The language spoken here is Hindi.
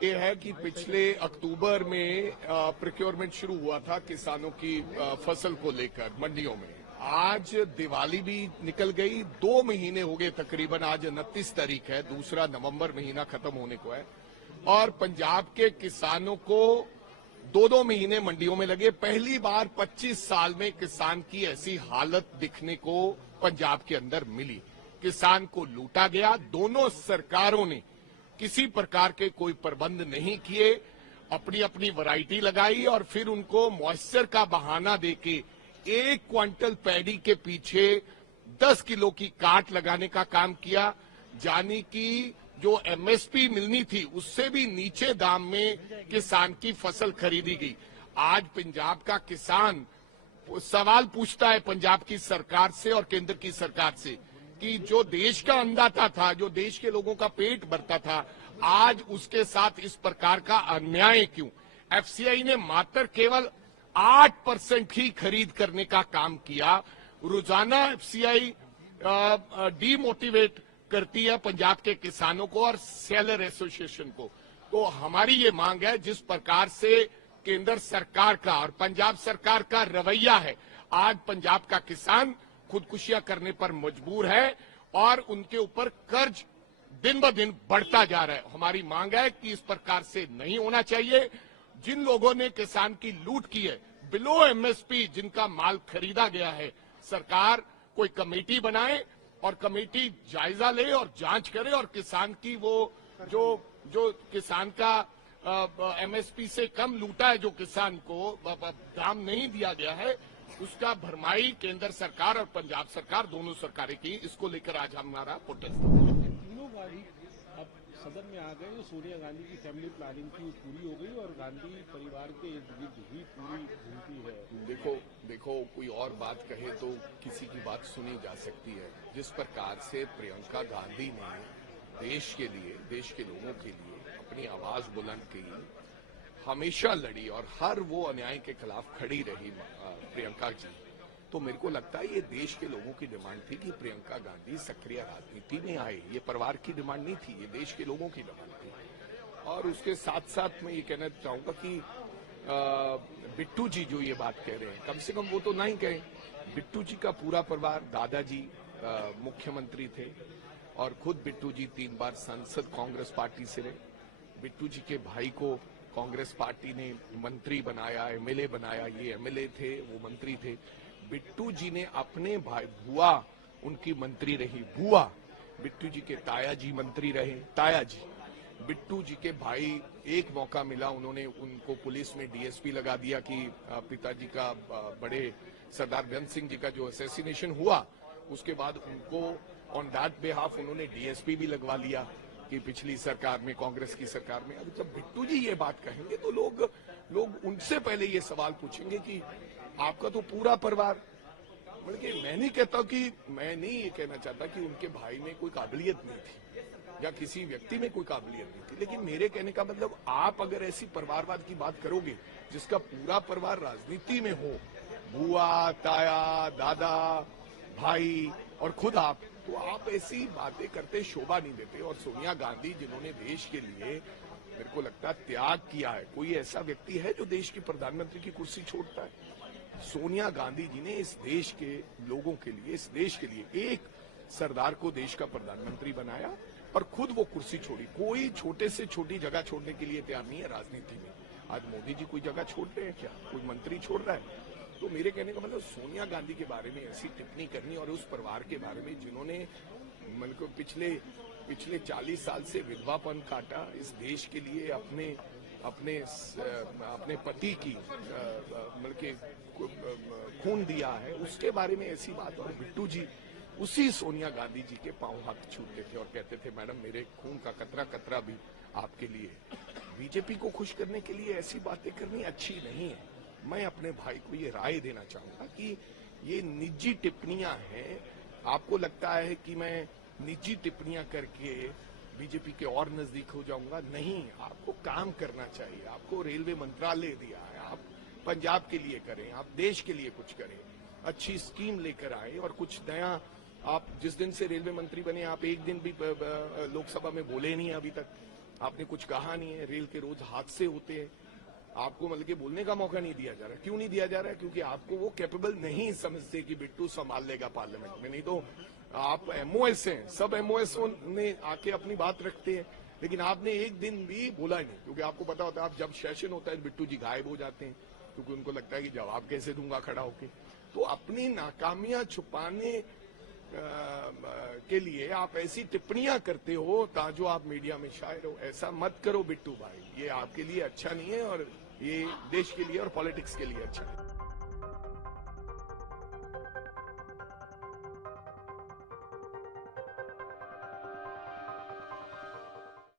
ये है कि पिछले अक्टूबर में प्रोक्योरमेंट शुरू हुआ था किसानों की फसल को लेकर मंडियों में। आज दिवाली भी निकल गई, 2 महीने हो गए तकरीबन। आज 29 तारीख है, दूसरा नवंबर महीना खत्म होने को है और पंजाब के किसानों को 2-2 महीने मंडियों में लगे। पहली बार 25 साल में किसान की ऐसी हालत दिखने को पंजाब के अंदर मिली। किसान को लूटा गया। दोनों सरकारों ने किसी प्रकार के कोई प्रबंध नहीं किए, अपनी अपनी वैरायटी लगाई और फिर उनको मॉइस्चर का बहाना देके 1 क्विंटल पैडी के पीछे 10 किलो की काट लगाने का काम किया। यानी कि जो एमएसपी मिलनी थी उससे भी नीचे दाम में किसान की फसल खरीदी गई। आज पंजाब का किसान सवाल पूछता है पंजाब की सरकार से और केंद्र की सरकार से कि जो देश का अन्नदाता था, जो देश के लोगों का पेट भरता था, आज उसके साथ इस प्रकार का अन्याय क्यों? एफसीआई ने मात्र केवल 8% ही खरीद करने का काम किया। रोजाना एफसीआई डीमोटिवेट करती है पंजाब के किसानों को और सेलर एसोसिएशन को। तो हमारी ये मांग है, जिस प्रकार से केंद्र सरकार का और पंजाब सरकार का रवैया है, आज पंजाब का किसान खुदकुशियां करने पर मजबूर है और उनके ऊपर कर्ज दिन ब दिन बढ़ता जा रहा है। हमारी मांग है कि इस प्रकार से नहीं होना चाहिए। जिन लोगों ने किसान की लूट की है, बिलो एमएसपी जिनका माल खरीदा गया है, सरकार कोई कमेटी बनाए और कमेटी जायजा ले और जांच करे और किसान की वो जो किसान का एमएसपी से कम लूटा है, जो किसान को दाम नहीं दिया गया है, उसका भरमाई केंद्र सरकार और पंजाब सरकार दोनों सरकारें की। इसको लेकर आज हमारा प्रोटेस्ट। तीनों गाड़ी अब सदन में आ गए। सोनिया गांधी की फैमिली प्लानिंग की पूरी हो गई और गांधी परिवार के इर्द गिर्द ही पूरी घूमती है। देखो कोई और बात कहे तो किसी की बात सुनी जा सकती है। जिस प्रकार से प्रियंका गांधी ने देश के लिए, देश के लोगों के लिए अपनी आवाज बुलंद की, हमेशा लड़ी और हर वो अन्याय के खिलाफ खड़ी रही प्रियंका जी, तो मेरे को लगता है ये देश के लोगों की डिमांड थी कि प्रियंका गांधी सक्रिय राजनीति में आए। ये परिवार की डिमांड नहीं थी, ये देश के लोगों की डिमांड थी। और उसके साथ साथ मैं ये कहना चाहूंगा कि बिट्टू जी जो ये बात कह रहे हैं, कम से कम वो तो नहीं कहें। बिट्टू जी का पूरा परिवार, दादाजी मुख्यमंत्री थे और खुद बिट्टू जी 3 बार सांसद कांग्रेस पार्टी से रहे। बिट्टू जी के भाई को कांग्रेस पार्टी ने मंत्री बनाया, एमएलए बनाया। ये एमएलए थे, वो मंत्री थे। बिट्टू जी ने अपने भाई, बुआ उनकी मंत्री रही, बुआ। बिट्टू जी के ताया जी मंत्री रहे, ताया जी। बिट्टू जी के भाई, एक मौका मिला, उन्होंने उनको पुलिस में डीएसपी लगा दिया कि पिताजी का, बड़े सरदार बेअंत सिंह जी का जो असैसिनेशन हुआ, उसके बाद उनको ऑन दैट बिहाफ उन्होंने डीएसपी भी लगवा लिया कि पिछली सरकार में, कांग्रेस की सरकार में। अब जब बिट्टू जी ये बात कहेंगे तो लोग उनसे पहले ये सवाल पूछेंगे कि आपका तो पूरा परिवार, बल्कि मैं नहीं कहता कि, मैं नहीं ये कहना चाहता कि उनके भाई में कोई काबिलियत नहीं थी या किसी व्यक्ति में कोई काबिलियत नहीं थी, लेकिन मेरे कहने का मतलब, आप अगर ऐसी परिवारवाद की बात करोगे जिसका पूरा परिवार राजनीति में हो, बुआ, ताया, दादा, भाई और खुद आप, तो आप ऐसी बातें करते शोभा नहीं देते। और सोनिया गांधी जिन्होंने देश के लिए, मेरे को लगता है, त्याग किया है, कोई ऐसा व्यक्ति है जो देश की प्रधानमंत्री की कुर्सी छोड़ता है? सोनिया गांधी जी ने इस देश के लोगों के लिए, इस देश के लिए एक सरदार को देश का प्रधानमंत्री बनाया और खुद वो कुर्सी छोड़ी। कोई छोटे से छोटी जगह छोड़ने के लिए तैयार नहीं है राजनीति में। आज मोदी जी कोई जगह छोड़ रहे हैं क्या? कोई मंत्री छोड़ रहा है? तो मेरे कहने का मतलब, सोनिया गांधी के बारे में ऐसी टिप्पणी करनी और उस परिवार के बारे में जिन्होंने मतलब पिछले 40 साल से विधवापन काटा, इस देश के लिए अपने पति की मतलब खून दिया है, उसके बारे में ऐसी बात। और बिट्टू जी उसी सोनिया गांधी जी के पांव हाथ छूते थे और कहते थे, मैडम मेरे खून का कतरा कतरा भी आपके लिए। बीजेपी को खुश करने के लिए ऐसी बातें करनी अच्छी नहीं है। मैं अपने भाई को ये राय देना चाहूंगा कि ये निजी टिप्पणियां हैं। आपको लगता है कि मैं निजी टिप्पणियां करके बीजेपी के और नजदीक हो जाऊंगा? नहीं, आपको काम करना चाहिए। आपको रेलवे मंत्रालय दिया है, आप पंजाब के लिए करें, आप देश के लिए कुछ करें, अच्छी स्कीम लेकर आए और कुछ नया। आप जिस दिन से रेलवे मंत्री बने, आप एक दिन भी लोकसभा में बोले नहीं अभी तक आपने कुछ कहा नहीं है, रेल के रोज हादसे होते हैं, आपको मतलब कि बोलने का मौका नहीं दिया जा रहा। क्यों नहीं दिया जा रहा है? क्योंकि आपको वो कैपेबल नहीं समझते कि बिट्टू संभाल लेगा पार्लियामेंट में। नहीं तो आप एमओएस हैं, सब एमओएस ने आके अपनी बात रखते हैं, लेकिन आपने एक दिन भी बोला नहीं, क्योंकि आपको पता होता है आप जब सेशन होता है बिट्टू जी गायब हो जाते हैं, क्योंकि उनको लगता है कि जवाब कैसे दूंगा खड़ा होके। तो अपनी नाकामियां छुपाने के लिए आप ऐसी टिप्पणियां करते हो ताजो आप मीडिया में शायर हो। ऐसा मत करो बिट्टू भाई, ये आपके लिए अच्छा नहीं है और ये देश के लिए और पॉलिटिक्स के लिए अच्छा है।